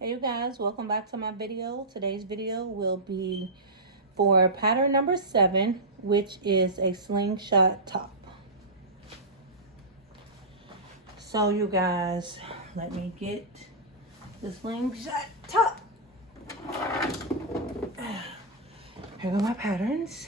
Hey you guys, welcome back to my video. Today's video will be for pattern number 7, which is a slingshot top. So you guys, let me get the slingshot top. Here go my patterns.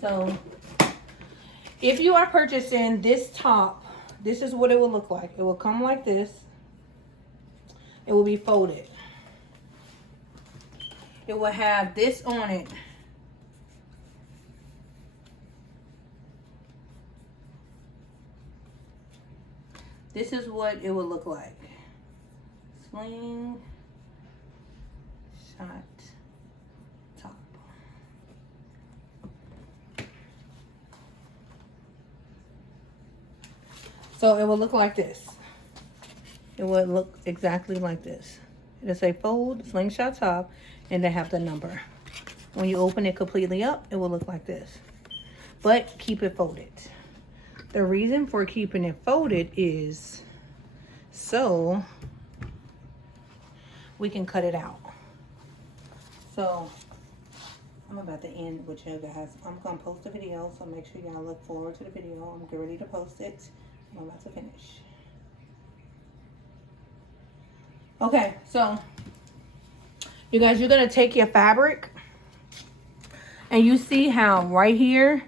So if you are purchasing this top, this is what it will look like. It will come like this. It will be folded. It will have this on it. This is what it will look like. Sling shot top. So it will look like this. It would look exactly like this. It is a fold slingshot top, and they have the number. When you open it completely up, it will look like this. But keep it folded. The reason for keeping it folded is so we can cut it out. So I'm about to end with you guys. I'm gonna post a video, so make sure y'all look forward to the video. I'm getting ready to post it. I'm about to finish. Okay, so you guys, you're gonna take your fabric, and you see how right here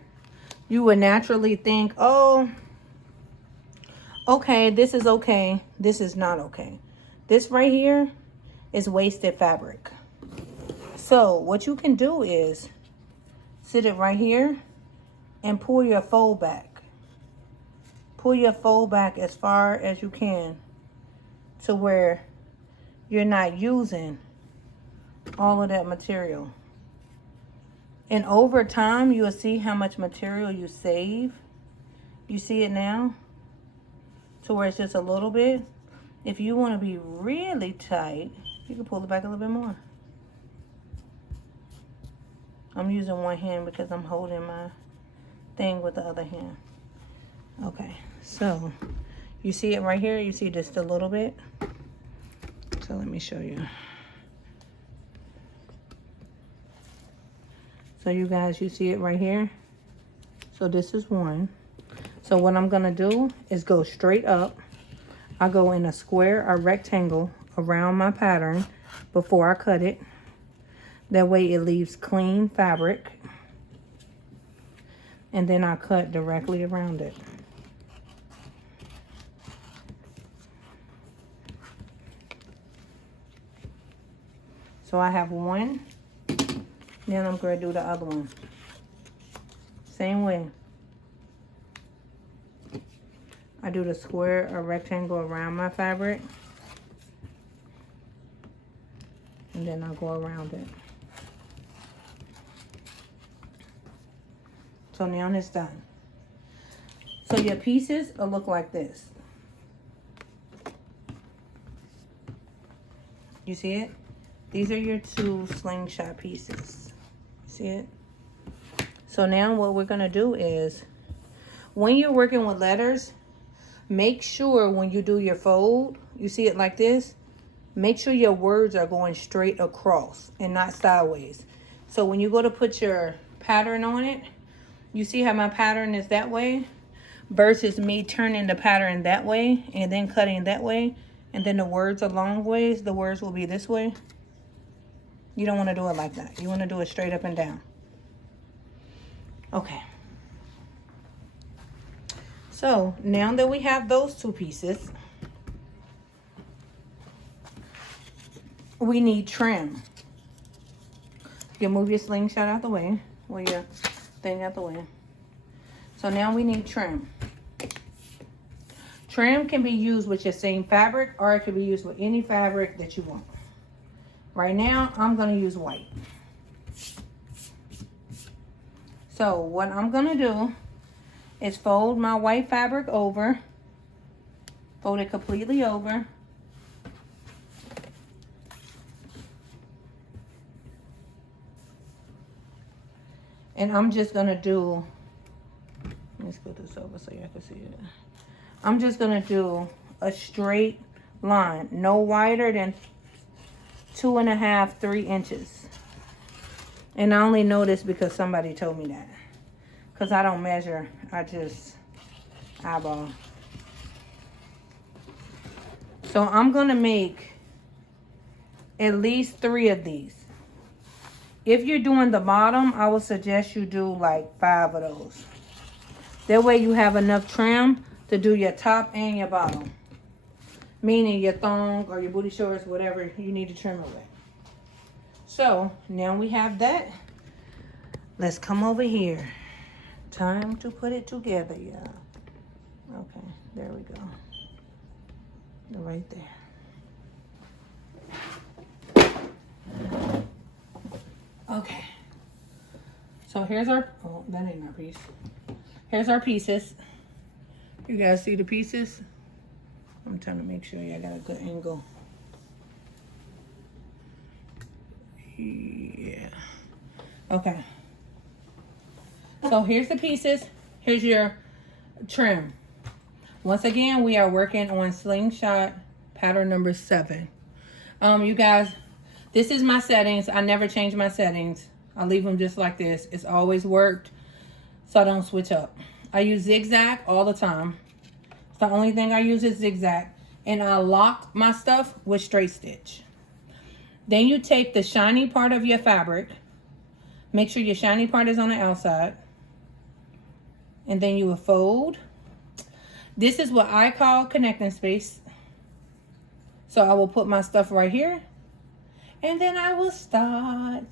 you would naturally think, oh, okay, this is okay, this is not okay. This right here is wasted fabric. So what you can do is sit it right here and pull your fold back. Pull your fold back as far as you can to where you're not using all of that material. And over time, you will see how much material you save. You see it now? To where it's just a little bit. If you want to be really tight, you can pull it back a little bit more. I'm using one hand because I'm holding my thing with the other hand. Okay, so you see it right here? You see just a little bit? So let me show you. So you guys, you see it right here? So this is one. So what I'm gonna do is go straight up. I go in a square or rectangle around my pattern before I cut it. That way it leaves clean fabric. And then I cut directly around it. So I have one. Then I'm going to do the other one. Same way. I do the square or rectangle around my fabric. And then I'll go around it. So now it's done. So your pieces will look like this. You see it? These are your two slingshot pieces. See it? So now what we're going to do is, when you're working with letters, make sure when you do your fold, you see it like this, make sure your words are going straight across and not sideways. So when you go to put your pattern on it, you see how my pattern is that way versus me turning the pattern that way and then cutting that way, and then the words are long ways, the words will be this way. You don't want to do it like that. You want to do it straight up and down. Okay. So now that we have those two pieces, we need trim. You can move your slingshot out the way, or your thing out the way. So now we need trim. Trim can be used with your same fabric, or it can be used with any fabric that you want. Right now, I'm going to use white. So what I'm going to do is fold my white fabric over. Fold it completely over. And I'm just going to do, let's go this this over so y'all can see it. I'm just gonna do a straight line, no wider than 2.5, 3 inches. And I only know this because somebody told me that. Because I don't measure, I just eyeball. So I'm gonna make at least 3 of these. If you're doing the bottom, I would suggest you do like 5 of those. That way you have enough trim to do your top and your bottom. Meaning your thong or your booty shorts, whatever you need to trim it with. So now we have that. Let's come over here. Time to put it together, y'all. Okay, there we go. Right there. Okay. So here's our, oh, that ain't our piece. Here's our pieces. You guys see the pieces? I'm trying to make sure y'all got a good angle. Yeah. Okay. So here's the pieces. Here's your trim. Once again, we are working on slingshot pattern number 7. You guys, this is my settings. I never change my settings. I leave them just like this. It's always worked, so I don't switch up. I use zigzag all the time. It's the only thing I use is zigzag. And I lock my stuff with straight stitch. Then you take the shiny part of your fabric. Make sure your shiny part is on the outside. And then you will fold. This is what I call connecting space. So I will put my stuff right here. And then I will start.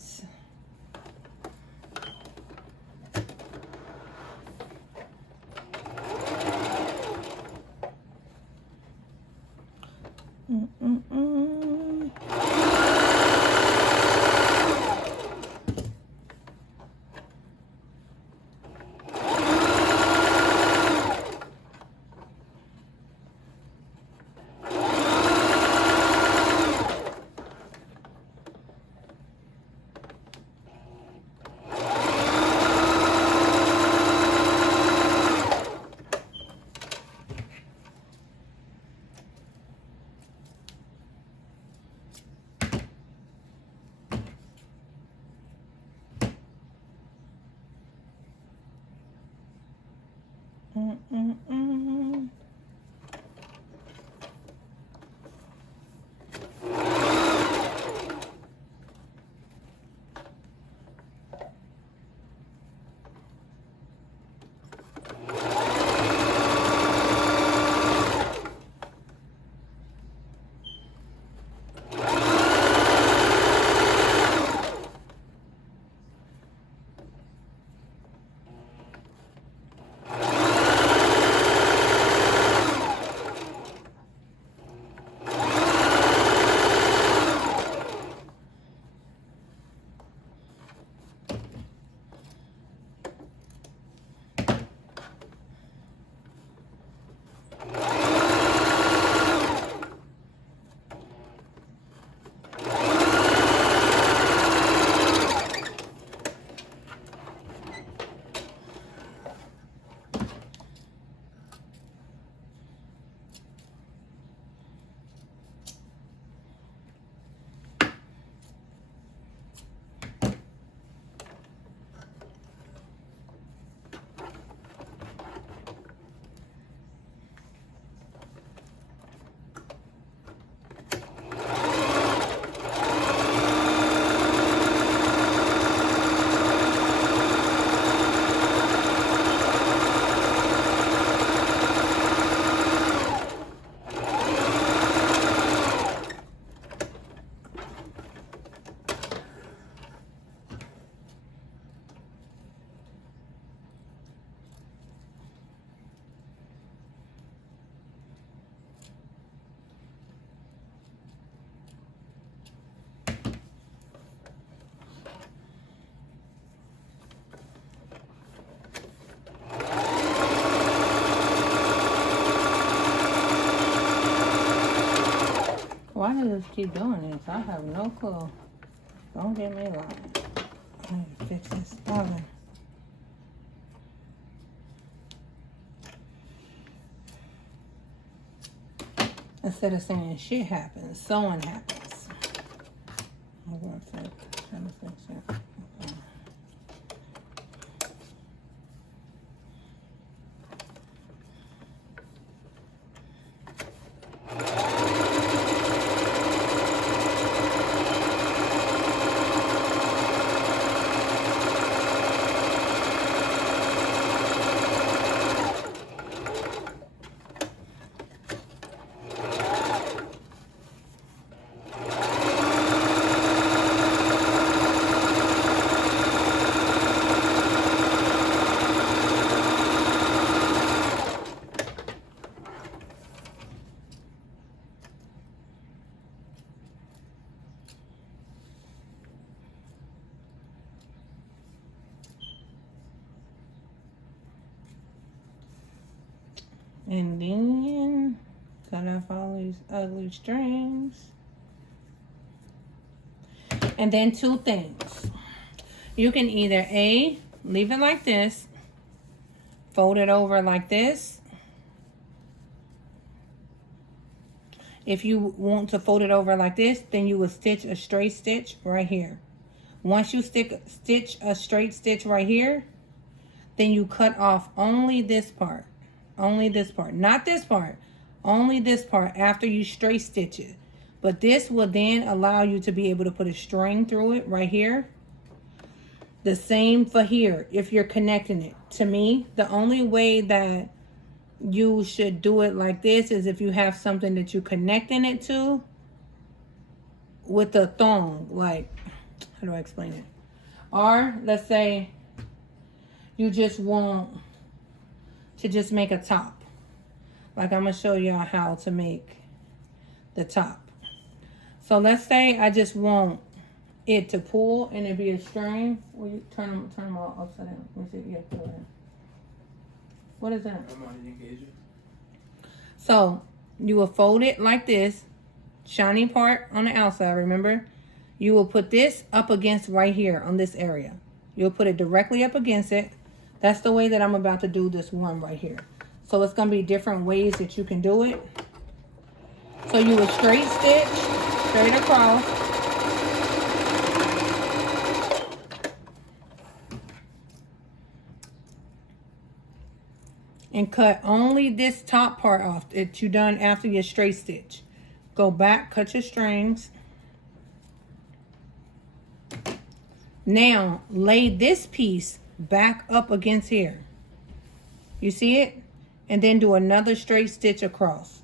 Why does this keep doing this? I have no clue. Don't get me lying. I need to fix this oven. Instead of saying shit happens, sewing happens. I'm going to trying to fix it. Okay. And then cut off all these ugly strings. And then two things. You can either A, leave it like this, fold it over like this. If you want to fold it over like this, then you would stitch a straight stitch right here. Once you stitch a straight stitch right here, then you cut off only this part. Only this part, not this part, only this part after you straight stitch it. But this will then allow you to be able to put a string through it right here. The same for here if you're connecting it. To me, the only way that you should do it like this is if you have something that you're connecting it to with a thong. Like, how do I explain it? Or let's say you just want to just make a top. Like I'm gonna show y'all how to make the top. So let's say I just want it to pull and it be a string. Will you turn them all upside down? Let me see. Yeah, put it in. What is that? I'm on an engagement. So you will fold it like this, shiny part on the outside. Remember, you will put this up against right here on this area. You'll put it directly up against it. That's the way that I'm about to do this one right here. So it's going to be different ways that you can do it. So you will straight stitch, straight across. And cut only this top part off that you done after your straight stitch. Go back, cut your strings. Now, lay this piece back up against here. You see it? And then do another straight stitch across.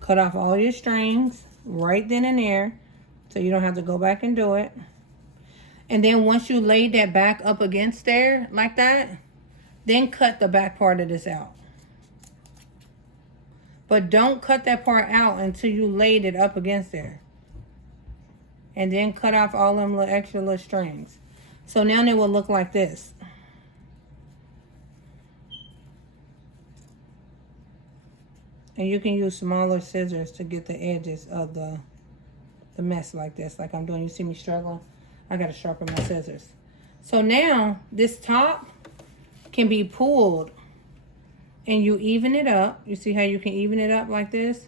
Cut off all your strings right then and there, so you don't have to go back and do it. And then once you lay that back up against there like that, then cut the back part of this out. But don't cut that part out until you laid it up against there. And then cut off all them little extra little strings. So now they will look like this. And you can use smaller scissors to get the edges of the mess like this, like I'm doing. You see me struggling? I gotta sharpen my scissors. So now this top can be pulled and you even it up. You see how you can even it up like this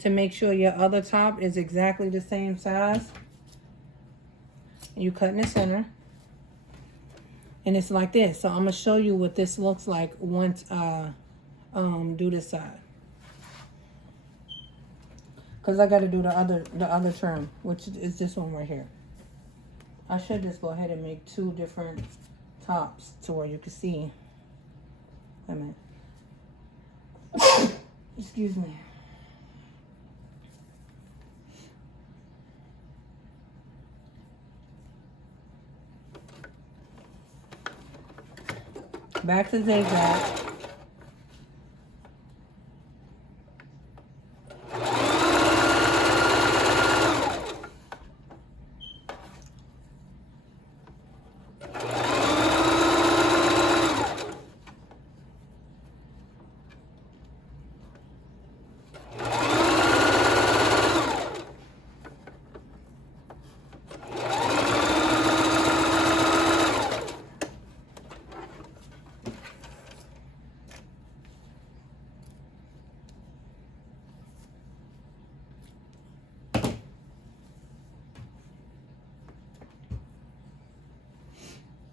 to make sure your other top is exactly the same size. And you cut in the center. And it's like this. So I'm gonna show you what this looks like once I do this side. Because I got to do the other trim, which is this one right here. I should just go ahead and make two different tops to where you can see. Wait a minute. Excuse me. Back to zigzag.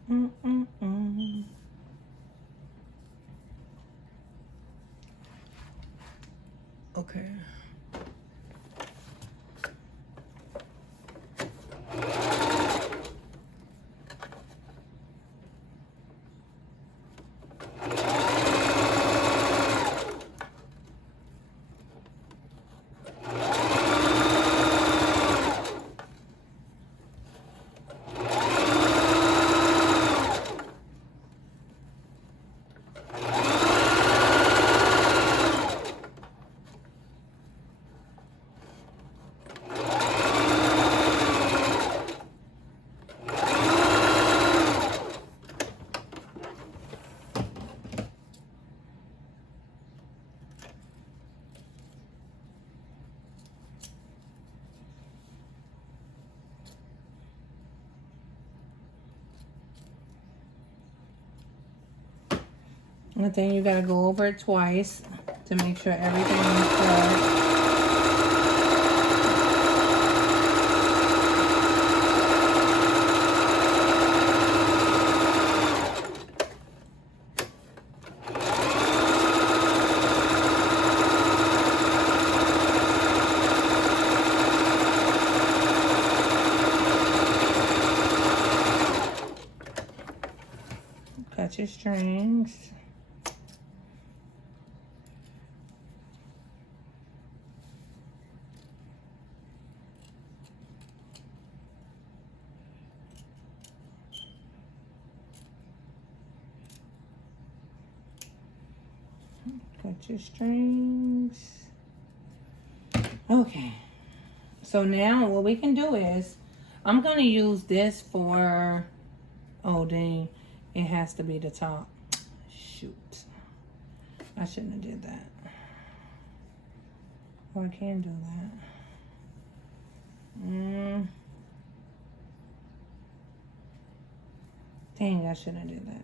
Okay. And then you gotta go over it twice to make sure everything is good. Cut your strings. Cut your strings. Okay. So now what we can do is, I'm going to use this for, oh dang, it has to be the top. Shoot. I shouldn't have did that. Oh, I can do that. Dang, I shouldn't have did that.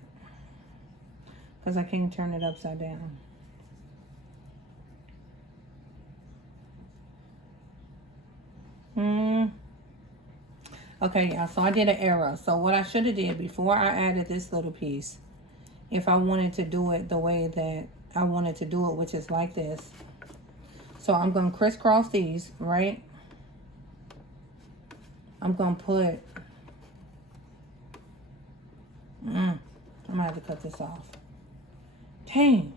Because I can't turn it upside down. Okay, y'all, so I did an error. So what I should have did before I added this little piece, if I wanted to do it the way that I wanted to do it, which is like this. So I'm going to crisscross these, right? I'm going to put, I'm going to have to cut this off. Dang.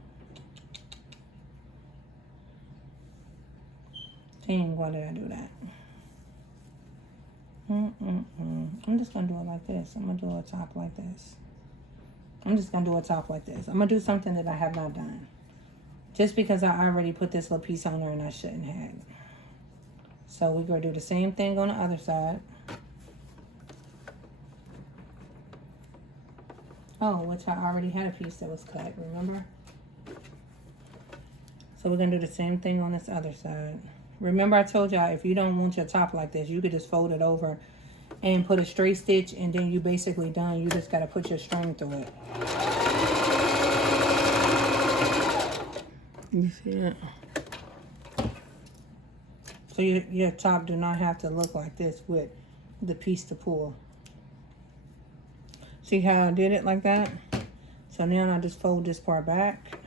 Dang, why did I do that? I'm just going to do it like this. I'm going to do a top like this. I'm just going to do a top like this. I'm going to do something that I have not done. Just because I already put this little piece on there and I shouldn't have. So we're going to do the same thing on the other side. Oh, which I already had a piece that was cut, remember? So we're going to do the same thing on this other side. Remember I told y'all, if you don't want your top like this, you could just fold it over and put a straight stitch, and then you basically done. You just got to put your string through it. You see it? So your top do not have to look like this with the piece to pull. See how I did it like that? So now I just fold this part back.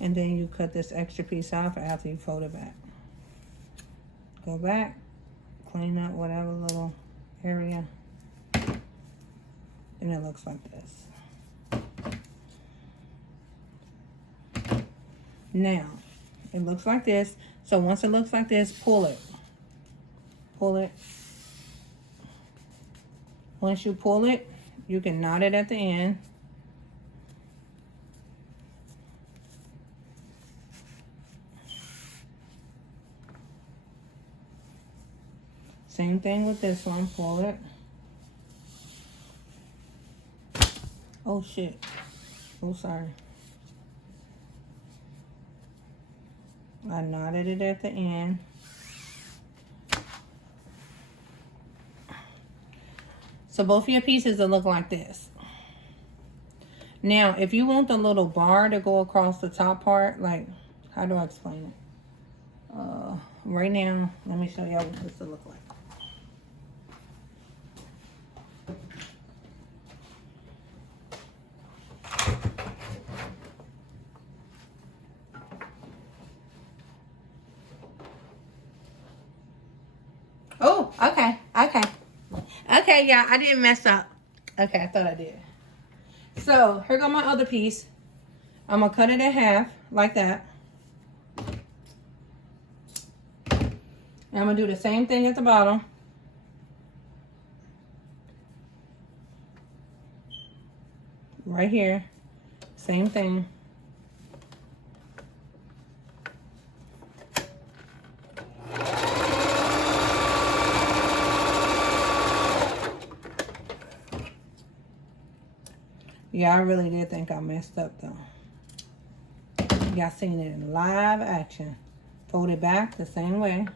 And then you cut this extra piece off after you fold it back. Go back, clean up whatever little area, and it looks like this. Now, it looks like this. So once it looks like this, pull it. Pull it. Once you pull it, you can knot it at the end. Same thing with this one, pull it. Oh shit. Oh, sorry. I knotted it at the end. So both of your pieces will look like this. Now, if you want the little bar to go across the top part, like, how do I explain it? Right now, let me show y'all what this will look like. Oh, okay, okay. Okay, yeah, I didn't mess up. Okay, I thought I did. So, here go my other piece. I'm going to cut it in half, like that. And I'm going to do the same thing at the bottom. Right here. Same thing. Yeah, I really did think I messed up though. Y'all seen it in live action. Fold it back the same way.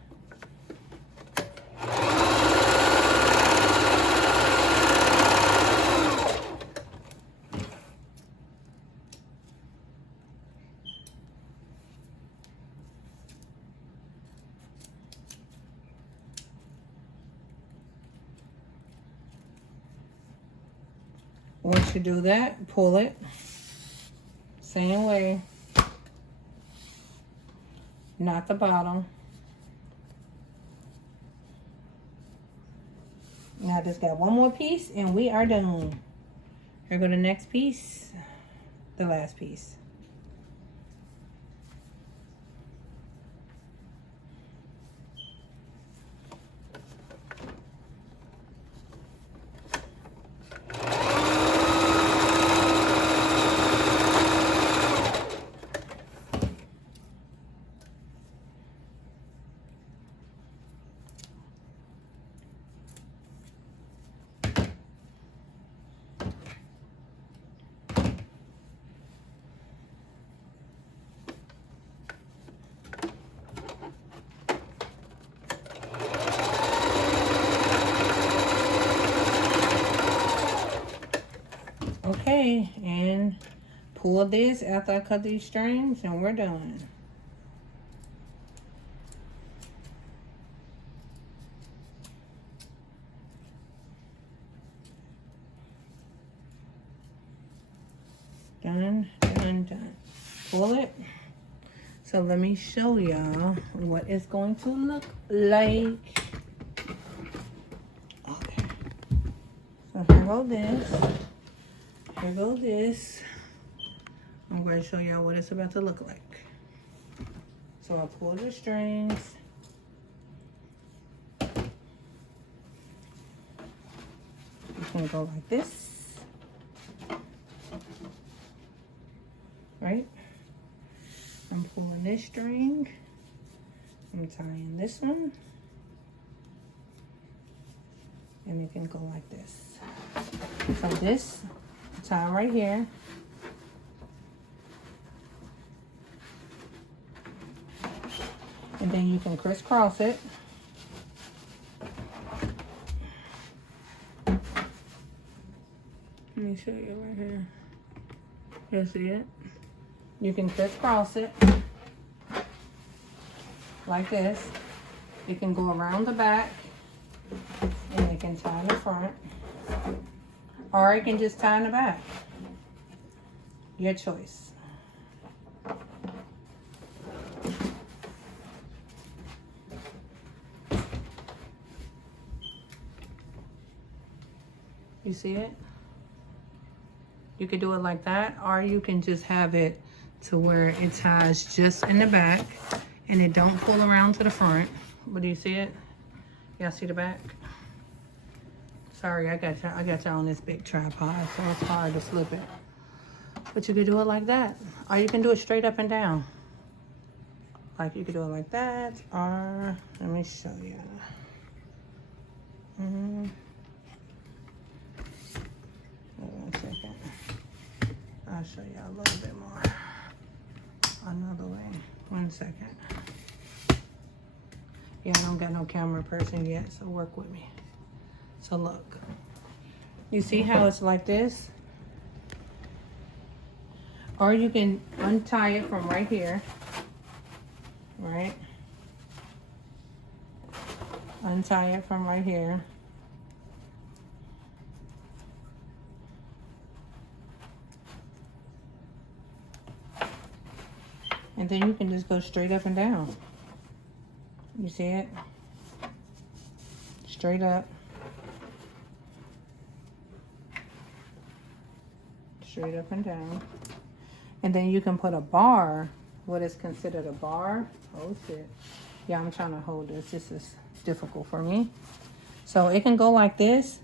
Once you do that, pull it. Same way. Not the bottom. Now I just got one more piece and we are done. Here go the next piece. The last piece. Okay, and pull this after I cut these strings and we're done. Done, done, done. Pull it. So let me show y'all what it's going to look like. Okay. So here go this. Here go this. I'm going to show y'all what it's about to look like. So I pull the strings. You can go like this. Right? I'm pulling this string. I'm tying this one. And it can go like this. So this, tie right here. And then you can crisscross it. Let me show you right here. You see it? You can crisscross it like this. You can go around the back and you can tie in the front. Or you can just tie in the back. Your choice. You see it? You could do it like that, or you can just have it to where it ties just in the back and it don't pull around to the front. But do you see it? Y'all see the back? Sorry, I got y'all on this big tripod, so it's hard to slip it. But you could do it like that, or you can do it straight up and down. Like you could do it like that, or let me show you. One second. I'll show you a little bit more. Another way. 1 second. Yeah, I don't got no camera person yet, so work with me. So look. You see how it's like this? Or you can untie it from right here. Right? Untie it from right here. And then you can just go straight up and down. You see it? Straight up. Straight up and down. And then you can put a bar, what is considered a bar. Oh shit. Yeah, I'm trying to hold this. This is difficult for me. So it can go like this.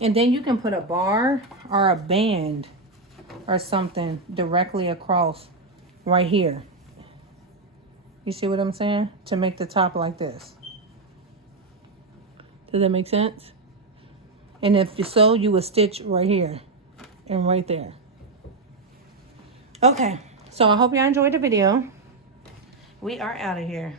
And then you can put a bar or a band or something directly across right here. You see what I'm saying? To make the top like this. Does that make sense? And if so, you would stitch right here and right there. Okay, so I hope y'all enjoyed the video. We are out of here.